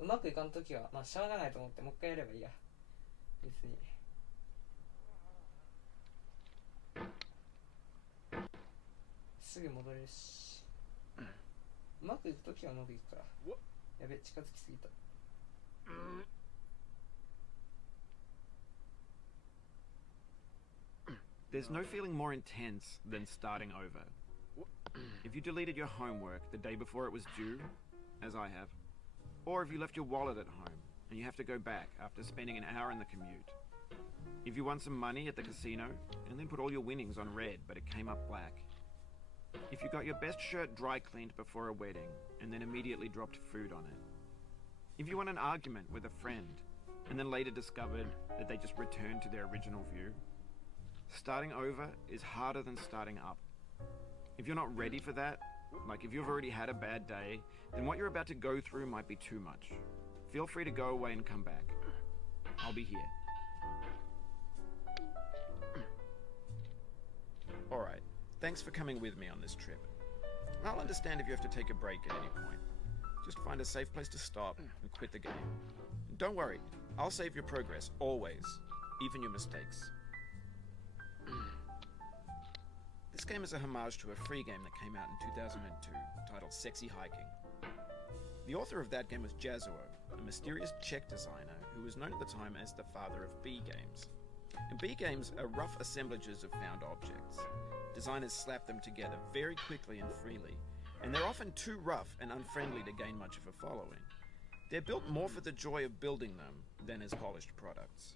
うまくいかんときはまあしょうがないと思ってもう一回やればいいや。別にすぐ戻れるし、うまくいくときはうまくいくから。やべ、近づきすぎた。There's no feeling more intense than starting over. If you deleted your homework the day before it was due, as I have, or if you left your wallet at home and you have to go back after spending an hour in the commute. If you won some money at the casino and then put all your winnings on red but it came up black. If you got your best shirt dry cleaned before a wedding and then immediately dropped food on it. If you won an argument with a friend and then later discovered that they just returned to their original view. Starting over is harder than starting up. If you're not ready for that, like if you've already had a bad day, then what you're about to go through might be too much. Feel free to go away and come back. I'll be here. Alright, thanks for coming with me on this trip. I'll understand if you have to take a break at any point. Just find a safe place to stop and quit the game. And don't worry, I'll save your progress, always, even your mistakes. This game is a homage to a free game that came out in 2002, titled Sexy Hiking. The author of that game was Jazuo, a mysterious Czech designer who was known at the time as the father of B games. And B games are rough assemblages of found objects. Designers slap them together very quickly and freely, and they're often too rough and unfriendly to gain much of a following. They're built more for the joy of building them than as polished products.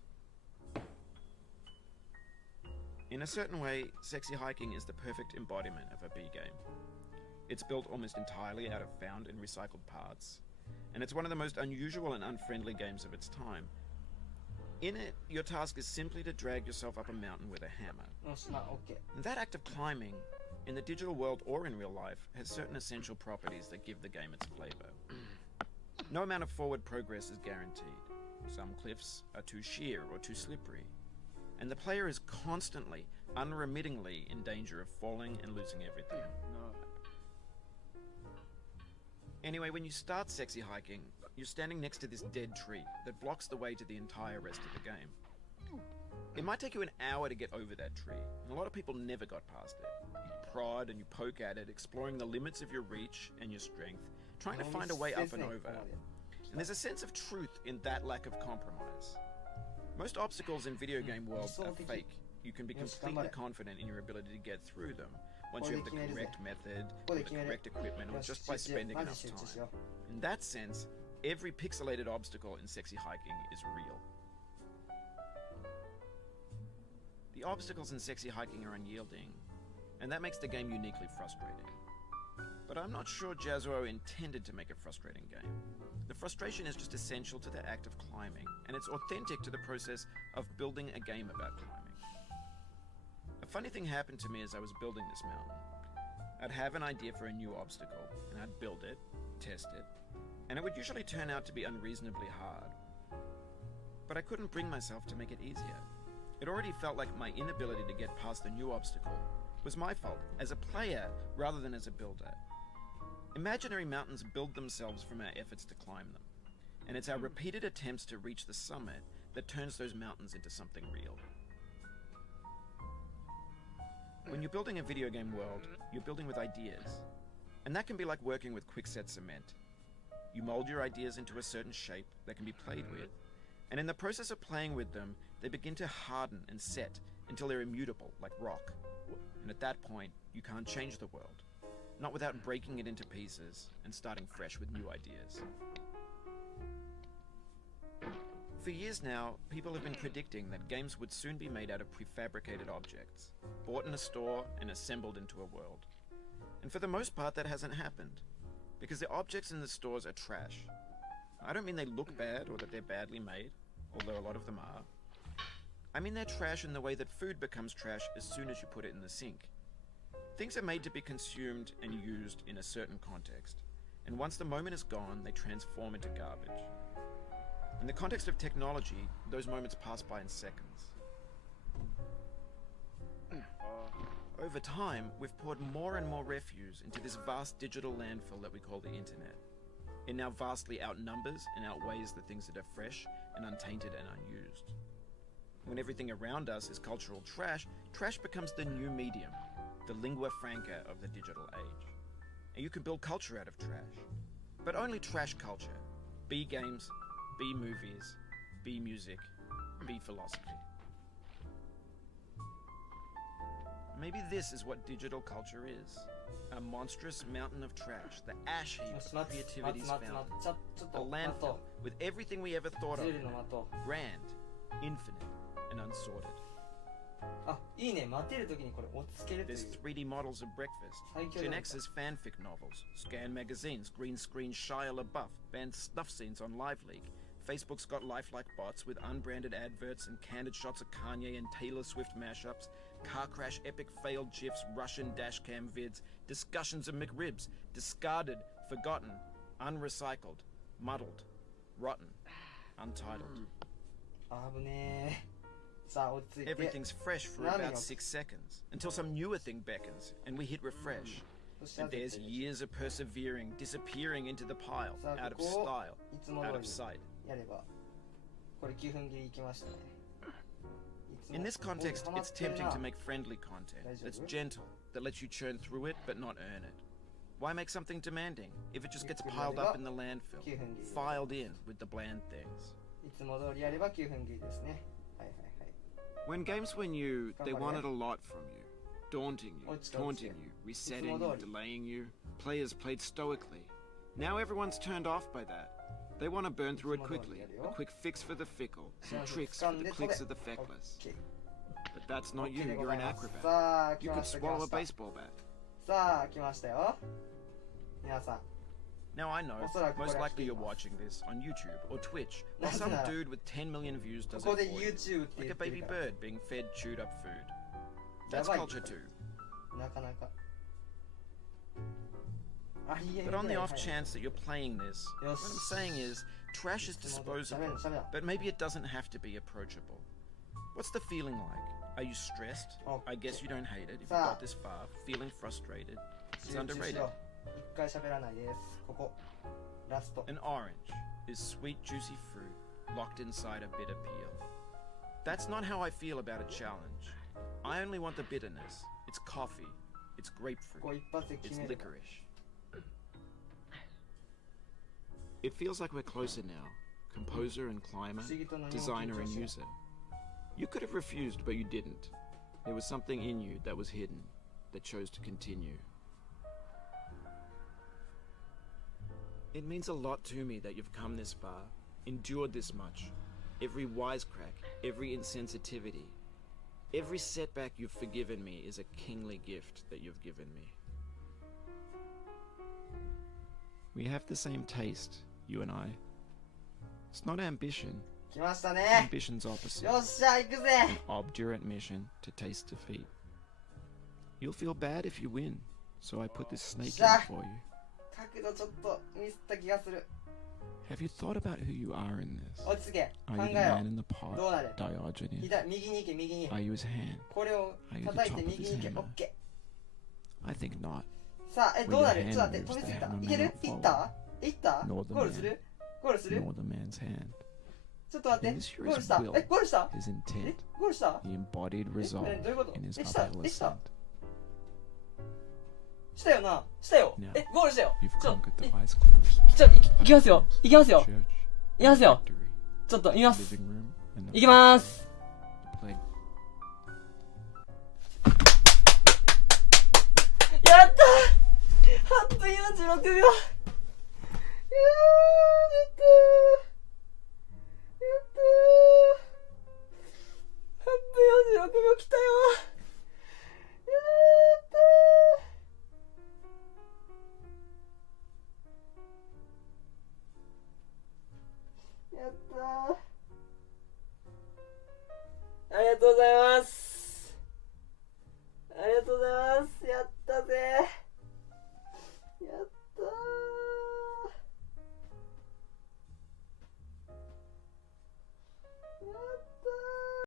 In a certain way, Sexy Hiking is the perfect embodiment of a B game. It's built almost entirely out of found and recycled parts, and it's one of the most unusual and unfriendly games of its time. In it, your task is simply to drag yourself up a mountain with a hammer. And that act of climbing, in the digital world or in real life, has certain essential properties that give the game its flavor. No amount of forward progress is guaranteed. Some cliffs are too sheer or too slippery, and the player is constantly, unremittingly in danger of falling and losing everything. Anyway, when you start Sexy Hiking, you're standing next to this dead tree that blocks the way to the entire rest of the game. It might take you an hour to get over that tree, and a lot of people never got past it. You prod and you poke at it, exploring the limits of your reach and your strength, trying to find a way up and over. And there's a sense of truth in that lack of compromise. Most obstacles in video game worlds are fake. You can be completely confident in your ability to get through them once you have the correct method, or the correct equipment, or just by spending enough time. In that sense, every pixelated obstacle in Sexy Hiking is real. The obstacles in Sexy Hiking are unyielding, and that makes the game uniquely frustrating. But I'm not sure Jazuo intended to make a frustrating game. The frustration is just essential to the act of climbing, and it's authentic to the process of building a game about climbing. A funny thing happened to me as I was building this mountain. I'd have an idea for a new obstacle, and I'd build it, test it, and it would usually turn out to be unreasonably hard. But I couldn't bring myself to make it easier. It already felt like my inability to get past the new obstacle was my fault as a player rather than as a builder. Imaginary mountains build themselves from our efforts to climb them, and it's our repeated attempts to reach the summit that turns those mountains into something real. When you're building a video game world, you're building with ideas, and that can be like working with quickset cement. You mold your ideas into a certain shape that can be played with, and in the process of playing with them, they begin to harden and set until they're immutable, like rock. And at that point, you can't change the world, not without breaking it into pieces and starting fresh with new ideas. For years now, people have been predicting that games would soon be made out of prefabricated objects, bought in a store and assembled into a world. And for the most part, that hasn't happened, because the objects in the stores are trash. I don't mean they look bad or that they're badly made, although a lot of them are. I mean they're trash in the way that food becomes trash as soon as you put it in the sink. Things are made to be consumed and used in a certain context, and once the moment is gone, they transform into garbage. In the context of technology, those moments pass by in seconds. Over time, we've poured more and more refuse into this vast digital landfill that we call the internet. It now vastly outnumbers and outweighs the things that are fresh and untainted and unused. When everything around us is cultural trash, trash becomes the new medium, the lingua franca of the digital age. And you can build culture out of trash. But only trash culture. Be games, be movies, be music, be philosophy. Maybe this is what digital culture is. A monstrous mountain of trash, the ash heap of creativity's fountain, a landfill with everything we ever thought of in it, grand, infinite, and unsorted. あ、いいね。待てるときにこれ落ち着けるという。 There's 3D models of breakfast, Gen X's fanfic novels, scan magazines, green screen Shia LaBeouf, banned snuff scenes on LiveLeak. Facebook's got lifelike bots with unbranded adverts and candid shots of Kanye and Taylor Swift mashups, car crash epic failed gifs, Russian dashcam vids, discussions of McRibs, discarded, forgotten, unrecycled, muddled, rotten, untitled. 危ねえ。さあ落ち着いて。 Everything's fresh for about 6 seconds, until some newer thing beckons, and we hit refresh. And there's years of persevering, disappearing into the pile, out of style, out of sight. やればこれ9分切りいきましたね。 In this context, it's tempting to make friendly content that's gentle, that lets you churn through it but not earn it. Why make something demanding if it just gets piled up in the landfill, filed in with the bland things? いつも通りやれば9分切りですね。はいはいはい。 When games were new, they wanted a lot from you. Daunting you, taunting you, resetting you, delaying you. Players played stoically. Now everyone's turned off by that. They want to burn through it quickly. A quick fix for the fickle, some tricks for the clicks of the feckless. But that's not you, you're an acrobat. You could swallow a baseball bat. さあ来ましたよ。皆さん。 Now I know, most likely you're watching this on YouTube or Twitch, while some dude with 10 million views does it for you, like a baby bird being fed chewed up food. That's culture too. なかなか。 But on the off chance that you're playing this, what I'm saying is, trash is disposable, but maybe it doesn't have to be approachable. What's the feeling like? Are you stressed? I guess you don't hate it if you got this far. Feeling frustrated? It's underrated. 一回喋らないです。ここ。ラスト。 An orange is sweet, juicy fruit locked inside a bitter peel. That's not how I feel about a challenge. I only want the bitterness. It's coffee. It's grapefruit. It's licorice. It feels like we're closer now. Composer and climber, designer and user. You could have refused, but you didn't. There was something in you that was hidden, that chose to continue. It means a lot to me that you've come this far, endured this much. Every wisecrack, every insensitivity, every setback you've forgiven me is a kingly gift that you've given me. We have the same taste, you and I. It's not ambition. 来ましたね。 Ambition's opposite. よっしゃ行くぜ。 An obdurate mission to taste defeat. You'll feel bad if you win, so I put this snake in for you. 角度ちょっとミスった気がする。 Have you thought about who you are in this? 落ち着け。 Are 考 you え the よ man in the う。 pot, どうなる？ Diogenes? 左右に行け右に。 Are you his hand? これを叩いて右に行け。オッケ I think not. ー。さあどうなる？ちょっと待って飛びすぎた。いける？いった？いった？ゴールする？ゴールする？ Nor the man's hand. ちょっと待って。 This here ゴール is した？ will, ゴールした？ his intent, ゴールした？ the embodied resolve どういうこと？ in his した？ uphill した？ ascent. したよな？したよ。 Now, ゴールしたよ。 you've ちょ conquered the っ eyes closed. と行きますよ。行きますよ。 Church, 行きますよ。 victory, ちょっと見ます。 living room, and the 行きまーす。 play. やったー。8分46秒。やったー。8分46秒来たよー。